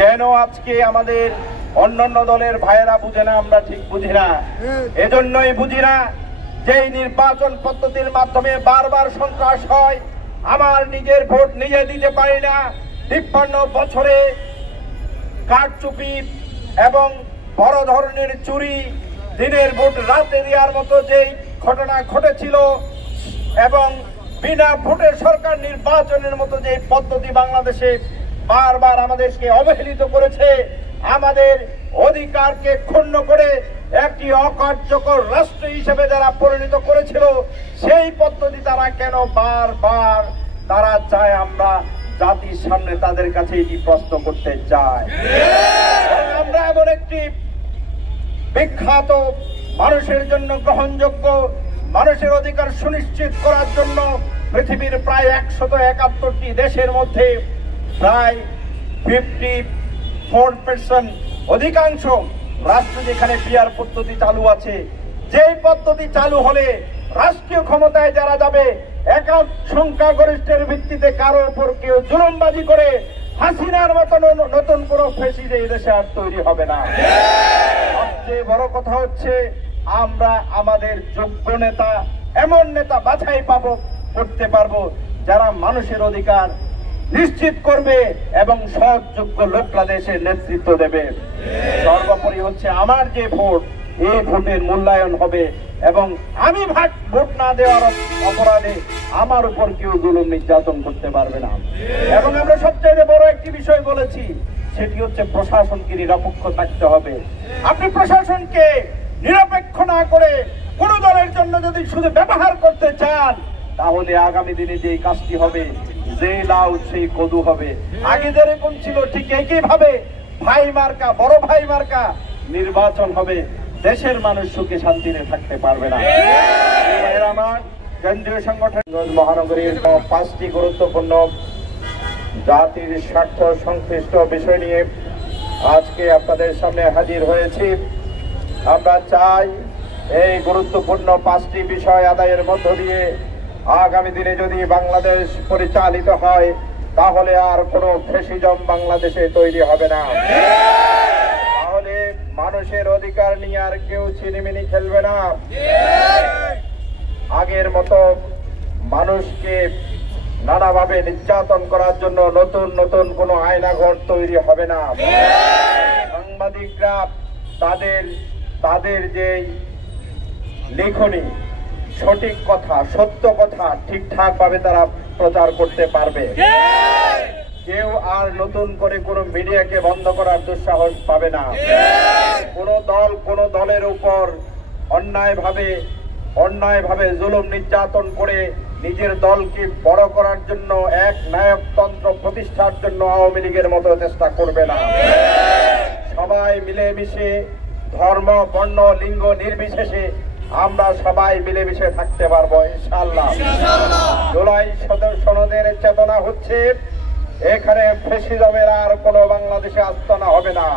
কেন আজকে আমাদের অন্যান্য দলের ভাইয়েরা বুঝে না, আমরা ঠিক বুঝি না। এজন্যই বুঝি না যে নির্বাচন পদ্ধতির মাধ্যমে বারবার সন্ত্রাস হয়। আমার নিজের ভোট নিজে দিতে পারি না। 53 বছরে কারচুপি এবং বড় ধরনের চুরি, দিনের ভোট রাতে দেওয়ার মতো যেই ঘটনা ঘটেছিল এবং বিনা ভোটে সরকার নির্বাচনের মতো যে পদ্ধতি বাংলাদেশে বারবার আমাদেরকে অবহেলিত করেছে, আমাদের অধিকারকে ক্ষুণ্ণ করে একটি অকার্যকর রাষ্ট্র হিসেবে যারা পরিণত করেছিল, সেই পদ্ধতি তারা কেন বারবার তারা চায় আমরা জাতির সামনে তাদের কাছে এটি প্রশ্ন করতে চাই। আমরা এমন একটি বিখ্যাত মানুষের জন্য গ্রহণযোগ্য মানুষের অধিকার সুনিশ্চিত করার জন্য পৃথিবীর প্রায় 171টি দেশের মধ্যে প্রায় 54% অধিকাংশ রাষ্ট্র যেখানে পিআর পদ্ধতি চালু আছে, যেই পদ্ধতি চালু হলে রাষ্ট্রীয় ক্ষমতায় যারা যাবে একান্ত সংখ্যাগরিষ্ঠের ভিত্তিতে কারো উপর কেউ জুলুমবাজি করে হাসিনার মতন নতুন কোন ফ্যাসিস্ট এই দেশে আর তৈরি হবে না। সবচেয়ে বড় কথা হচ্ছে আমরা আমাদের যোগ্য নেতা, এমন নেতা বাছাই করতে পারবো যারা মানুষের অধিকার নিশ্চিত করবে এবং সৎ যোগ্য লোকরা দেশের নেতৃত্ব দেবে। সর্বোপরি হচ্ছে আমার যে ভোট, এই ভোটের মূল্যায়ন হবে এবং আমি ভোট না দেওয়ার অপরাধে আমার উপর কেউ জুলুম নির্যাতন করতে পারবে না। এবং আমরা সবচেয়ে বড় একটি বিষয় বলেছি, সেটি হচ্ছে প্রশাসনকে নিরপেক্ষ থাকতে হবে। আপনি প্রশাসনকে নিরপেক্ষ না করে কোন দলের জন্য যদি শুধু ব্যবহার করতে চান, তাহলে আগামী দিনে যে কাজটি হবে, যে লাউ সেই কদু হবে। আগে যেরকম ছিল ঠিক একইভাবে ভাই মার্কা, বড় ভাই মার্কা নির্বাচন হবে, দেশের মানুষ সুখে শান্তিতে থাকতে পারবে না। আমার কেন্দ্রীয় সংগঠন মহানগরীর 5টি গুরুত্বপূর্ণ জাতির স্বার্থ সংশ্লিষ্ট বিষয় নিয়ে আজকে আপনাদের সামনে হাজির হয়েছি। আমরা চাই এই গুরুত্বপূর্ণ 5টি বিষয় আদায়ের মধ্য দিয়ে আগামী দিনে যদি বাংলাদেশ পরিচালিত হয়, তাহলে আর কোনো ফ্যাসিজম বাংলাদেশে তৈরি হবে না। তাহলে মানুষের অধিকার নিয়ে আর কেউ ছিনিমিনি খেলবে না। আগের মতো মানুষকে নানাভাবে নির্যাতন করার জন্য নতুন নতুন কোনো আয়নাঘর তৈরি হবে না। সাংবাদিকরা তাদের যে লেখনী, সঠিক কথা, সত্য কথা ঠিকঠাক ভাবে তারা প্রচার করতে পারবে। কেউ আর নতুন করে কোনো মিডিয়াকে বন্ধ করার দুঃসাহস পাবে না। কোন দল কোন দলের উপর অন্যায়ভাবে জুলুম নির্যাতন করে নিজের দলকে বড় করার জন্য, এক নায়কতন্ত্র প্রতিষ্ঠার জন্য আওয়ামী লীগের মতো চেষ্টা করবে না। সবাই মিলেমিশে, ধর্ম বর্ণ লিঙ্গ নির্বিশেষে আমরা সবাই মিলেমিশে থাকতে পারবো ইনশাআল্লাহ। জুলাই সনদের চেতনা হচ্ছে এখানে ফ্যাসিজমের আর কোনো বাংলাদেশে আস্তানা হবে না।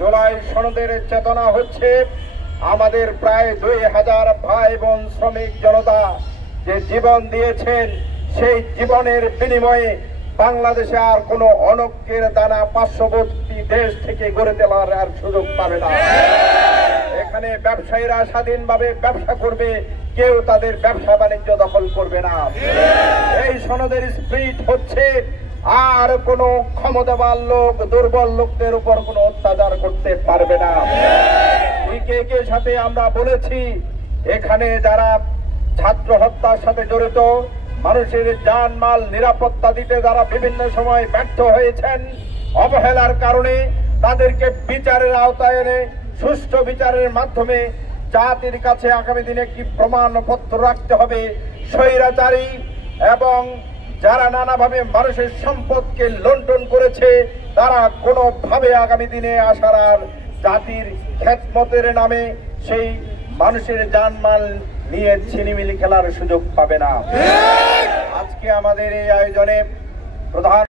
জুলাই সনদের চেতনা হচ্ছে আমাদের প্রায় 2000 ভাই বোন শ্রমিক জনতা যে জীবন দিয়েছেন, সেই জীবনের বিনিময়ে বাংলাদেশে আর কোনো অনৈক্যের দানা পার্শ্ববর্তী দেশ থেকে গড়ে তোলার আর সুযোগ পাবে না। এখানে ব্যবসায়ীরা স্বাধীনভাবে ব্যবসা করবে, কেউ তাদের ব্যবসা বাণিজ্য দখল করবে না। এই সনদের স্পিরিট হচ্ছে আর কোনো ক্ষমতাবান লোক দুর্বল লোকদের উপর কোনো অত্যাচার করতে পারবে না। একই সাথে আমরা বলেছি, এখানে যারা ছাত্র হত্যার সাথে জড়িত, মানুষের জানমাল নিরাপত্তা দিতে যারা বিভিন্ন সময় ব্যর্থ হয়েছেন, অবহেলার কারণে তাদেরকে বিচারের আওতায় এনে সুষ্ঠু বিচারের মাধ্যমে জাতির কাছে আগামী দিনে একটি প্রমাণপত্র রাখতে হবে। স্বৈরাচারী এবং যারা নানাভাবে মানুষের সম্পদকে লুণ্ঠন করেছে, তারা কোনোভাবে আগামী দিনে আসার আর জাতির খেদমতের নামে সেই মানুষের জানমাল নিয়ে ছিনিমিনি খেলার সুযোগ পাবে না। আজকে আমাদের এই আয়োজনে প্রধান